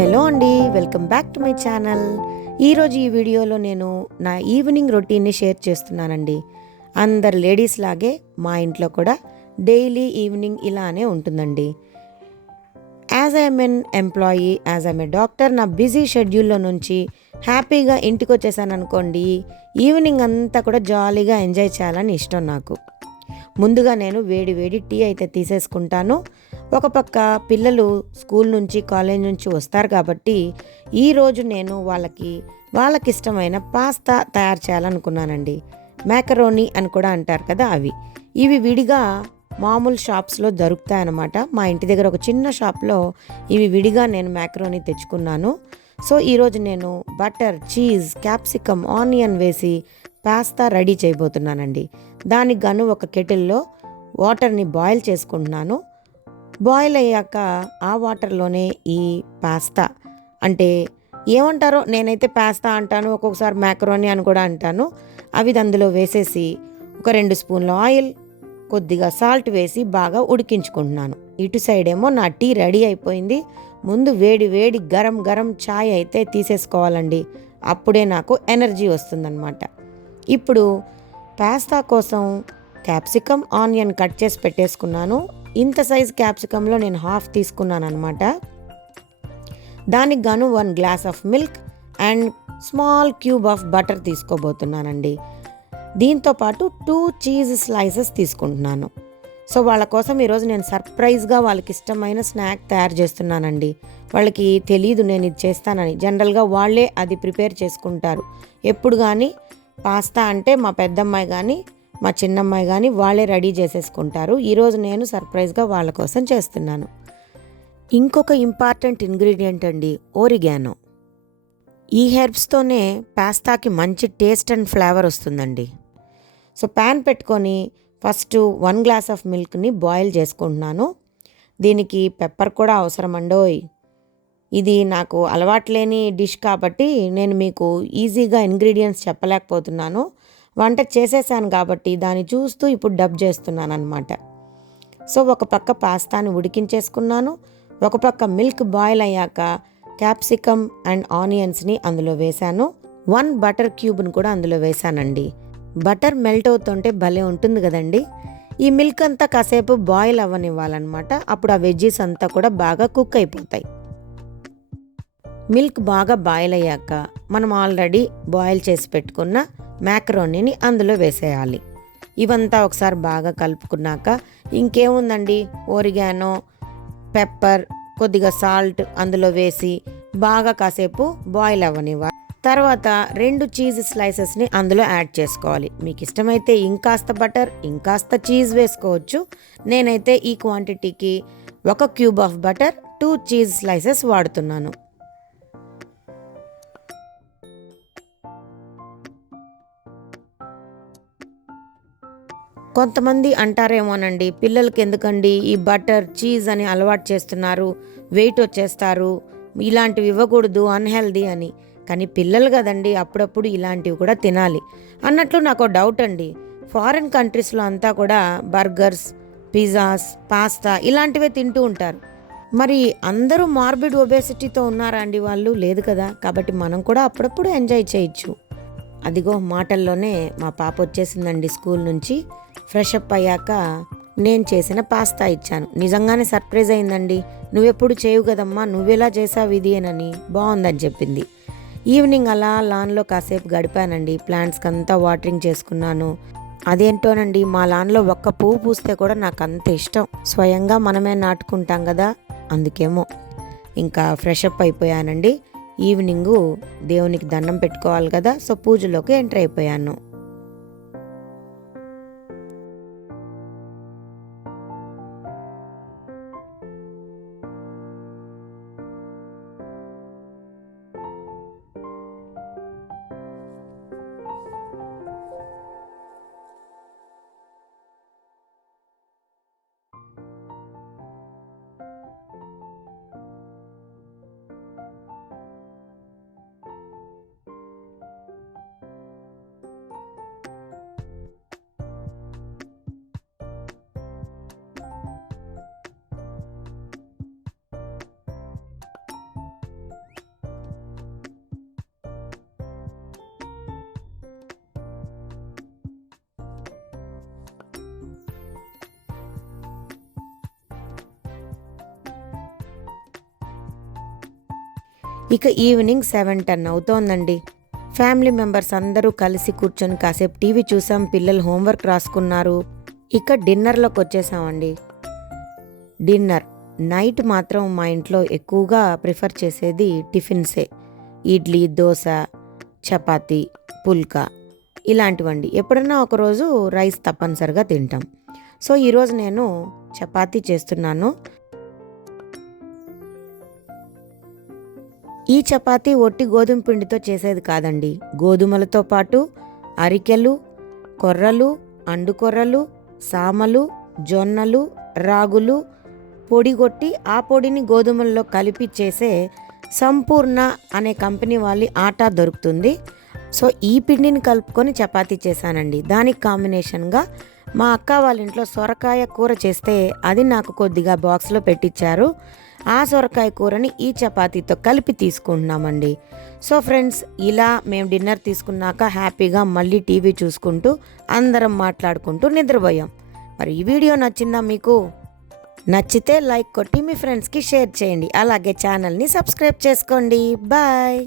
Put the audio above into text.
Hello అండి, welcome back to my channel. ఈరోజు ఈ వీడియోలో నేను నా ఈవినింగ్ రొటీన్ని షేర్ చేస్తున్నానండి. అందరు లేడీస్ లాగే మా ఇంట్లో కూడా డైలీ ఈవినింగ్ ఇలానే ఉంటుందండి. As I'm N employee, as I'm a doctor, నా బిజీ షెడ్యూల్లో నుంచి హ్యాపీగా ఇంటికి వచ్చేసాను అనుకోండి, ఈవినింగ్ అంతా కూడా జాలీగా ఎంజాయ్ చేయాలని ఇష్టం నాకు. ముందుగా నేను వేడి వేడి టీ అయితే తీసేసుకుంటాను. ఒక పక్క పిల్లలు స్కూల్ నుంచి కాలేజ్ నుంచి వస్తారు కాబట్టి ఈరోజు నేను వాళ్ళకి ఇష్టమైన పాస్తా తయారు చేయాలనుకున్నానండి. మ్యాకరోనీ అని కూడా అంటారు కదా, ఇవి విడిగా మామూలు షాప్స్లో దొరుకుతాయన్నమాట. మా ఇంటి దగ్గర ఒక చిన్న షాప్లో ఇవి విడిగా నేను మ్యాకరోనీ తెచ్చుకున్నాను. సో ఈరోజు నేను బటర్, చీజ్, క్యాప్సికమ్, ఆనియన్ వేసి పాస్తా రెడీ చేయబోతున్నానండి. దానికి గాను ఒక కెటిల్లో వాటర్ని బాయిల్ చేసుకుంటున్నాను. బాయిల్ అయ్యాక ఆ వాటర్లోనే ఈ పాస్తా, అంటే ఏమంటారో నేనైతే పాస్తా అంటాను, ఒక్కొక్కసారి మ్యాకరోనీ అని కూడా అంటాను, అవి అందులో వేసేసి ఒక 2 స్పూన్ల ఆయిల్, కొద్దిగా సాల్ట్ వేసి బాగా ఉడికించుకుంటున్నాను. ఇటు సైడ్ ఏమో నా టీ రెడీ అయిపోయింది. ముందు వేడి వేడి గరం గరం ఛాయ్ అయితే తీసేసుకోవాలండి, అప్పుడే నాకు ఎనర్జీ వస్తుందన్నమాట. ఇప్పుడు పాస్తా కోసం క్యాప్సికమ్, ఆనియన్ కట్ చేసి పెట్టేసుకున్నాను. ఇంత సైజ్ క్యాప్సికంలో నేను హాఫ్ తీసుకున్నాను అనమాట. దానికి గాను 1 glass of milk and small cube of butter తీసుకోబోతున్నానండి. దీంతోపాటు 2 చీజ్ స్లైసెస్ తీసుకుంటున్నాను. సో వాళ్ళ కోసం ఈరోజు నేను సర్ప్రైజ్గా వాళ్ళకి ఇష్టమైన స్నాక్ తయారు చేస్తున్నానండి. వాళ్ళకి తెలీదు నేను ఇది చేస్తానని. జనరల్గా వాళ్ళే అది ప్రిపేర్ చేసుకుంటారు. ఎప్పుడు కానీ పాస్తా అంటే మా పెద్దమ్మాయి కానీ మా చిన్నమ్మాయి కానీ వాళ్ళే రెడీ చేసేసుకుంటారు. ఈరోజు నేను సర్ప్రైజ్గా వాళ్ళ కోసం చేస్తున్నాను. ఇంకొక ఇంపార్టెంట్ ఇంగ్రీడియంట్ అండి, ఓరిగానో. ఈ హెర్బ్స్తోనే పాస్తాకి మంచి టేస్ట్ అండ్ ఫ్లేవర్ వస్తుందండి. సో ప్యాన్ పెట్టుకొని ఫస్ట్ 1 గ్లాస్ ఆఫ్ మిల్క్ని బాయిల్ చేసుకుంటున్నాను. దీనికి పెప్పర్ కూడా అవసరం అండోయ్. ఇది నాకు అలవాట్లేని డిష్ కాబట్టి నేను మీకు ఈజీగా ఇంగ్రీడియంట్స్ చెప్పలేకపోతున్నాను. వంట చేసేసాను కాబట్టి దాన్ని చూస్తూ ఇప్పుడు డబ్ చేస్తున్నాను అనమాట. సో ఒక పక్క పాస్తాని ఉడికించేసుకున్నాను. ఒక పక్క మిల్క్ బాయిల్ అయ్యాక క్యాప్సికమ్ అండ్ ఆనియన్స్ని అందులో వేశాను. 1 బటర్ క్యూబ్ని కూడా అందులో వేశానండి. బటర్ మెల్ట్ అవుతుంటే భలే ఉంటుంది కదండి. ఈ మిల్క్ అంతా కాసేపు బాయిల్ అవ్వనివ్వాలన్నమాట. అప్పుడు ఆ వెజ్జీస్ అంతా కూడా బాగా కుక్ అయిపోతాయి. మిల్క్ బాగా బాయిల్ అయ్యాక మనం ఆల్రెడీ బాయిల్ చేసి పెట్టుకున్న మ్యాకరోనీని అందులో వేసేయాలి. ఇవంతా ఒకసారి బాగా కలుపుకున్నాక ఇంకేముందండి, ఓరిగానో, పెప్పర్, కొద్దిగా సాల్ట్ అందులో వేసి బాగా కాసేపు బాయిల్ అవ్వనివ్వాలి. తర్వాత 2 చీజ్ స్లైసెస్ని అందులో యాడ్ చేసుకోవాలి. మీకు ఇష్టమైతే ఇంకాస్త బటర్, ఇంకాస్త చీజ్ వేసుకోవచ్చు. నేనైతే ఈ క్వాంటిటీకి 1 cube of butter, 2 cheese slices వాడుతున్నాను. కొంతమంది అంటారేమోనండి, పిల్లలకి ఎందుకండి ఈ బటర్, చీజ్ అని అలవాటు చేస్తున్నారు, వెయిట్ వచ్చేస్తారు, ఇలాంటివి ఇవ్వకూడదు, అన్హెల్దీ అని. కానీ పిల్లలు కదండి, అప్పుడప్పుడు ఇలాంటివి కూడా తినాలి అన్నట్లు నాకు డౌట్ అండి. ఫారిన్ కంట్రీస్లో అంతా కూడా బర్గర్స్, పిజ్జాస్, పాస్తా ఇలాంటివే తింటూ ఉంటారు. మరి అందరూ మార్బిడ్ ఒబేసిటీతో ఉన్నారా అండి? వాళ్ళు లేదు కదా. కాబట్టి మనం కూడా అప్పుడప్పుడు ఎంజాయ్ చేయొచ్చు. అదిగో మాటల్లోనే మా పాప వచ్చేసిందండి స్కూల్ నుంచి. ఫ్రెష్ అప్ అయ్యాక నేను చేసిన పాస్తా ఇచ్చాను. నిజంగానే సర్ప్రైజ్ అయిందండి. నువ్వెప్పుడు చేయవు కదమ్మా, నువ్వెలా చేసావు ఇది అని, బాగుందని చెప్పింది. ఈవినింగ్ అలా లాన్లో కాసేపు గడిపానండి. ప్లాంట్స్కి అంతా వాటరింగ్ చేసుకున్నాను. అదేంటోనండి, మా లాన్లో ఒక్క పువ్వు పూస్తే కూడా నాకు అంత ఇష్టం. స్వయంగా మనమే నాటుకుంటాం కదా, అందుకేమో. ఇంకా ఫ్రెష్ అప్ అయిపోయానండి. ఈవినింగు దేవునికి దండం పెట్టుకోవాలి కదా, సో పూజలోకి ఎంటర్ అయిపోయాను. ఇక ఈవినింగ్ 7:10 అవుతోందండి. ఫ్యామిలీ మెంబర్స్ అందరూ కలిసి కూర్చొని కాసేపు టీవీ చూసాం. పిల్లలు హోంవర్క్ రాసుకున్నారు. ఇక డిన్నర్లోకి వచ్చేసామండి. డిన్నర్ నైట్ మాత్రం మా ఇంట్లో ఎక్కువగా ప్రిఫర్ చేసేది టిఫిన్సే. ఇడ్లీ, దోశ, చపాతీ, పుల్కా ఇలాంటివండి. ఎప్పుడన్నా ఒకరోజు రైస్ తప్పనిసరిగా తింటాం. సో ఈరోజు నేను చపాతీ చేస్తున్నాను. ఈ చపాతీ ఒట్టి గోధుమ పిండితో చేసేది కాదండి. గోధుమలతో పాటు అరికెలు, కొర్రలు, అండుకొర్రలు, సామలు, జొన్నలు, రాగులు పొడిగొట్టి ఆ పొడిని గోధుమల్లో కలిపి చేసే సంపూర్ణ అనే కంపెనీ వాళ్ళ ఆటా దొరుకుతుంది. సో ఈ పిండిని కలుపుకొని చపాతీ చేశానండి. దానికి కాంబినేషన్గా మా అక్క వాళ్ళ ఇంట్లో సొరకాయ కూర చేస్తే అది నాకు కొద్దిగా బాక్స్లో పెట్టించారు. ఆ సొరకాయ కూరని ఈ చపాతీతో కలిపి తీసుకుంటున్నామండి. సో ఫ్రెండ్స్, ఇలా మేము డిన్నర్ తీసుకున్నాక హ్యాపీగా మళ్ళీ టీవీ చూసుకుంటూ అందరం మాట్లాడుకుంటూ నిద్రపోయాం. మరి ఈ వీడియో నచ్చిందా మీకు? నచ్చితే లైక్ కొట్టి మీ ఫ్రెండ్స్కి షేర్ చేయండి. అలాగే ఛానల్ని సబ్స్క్రైబ్ చేసుకోండి. బాయ్.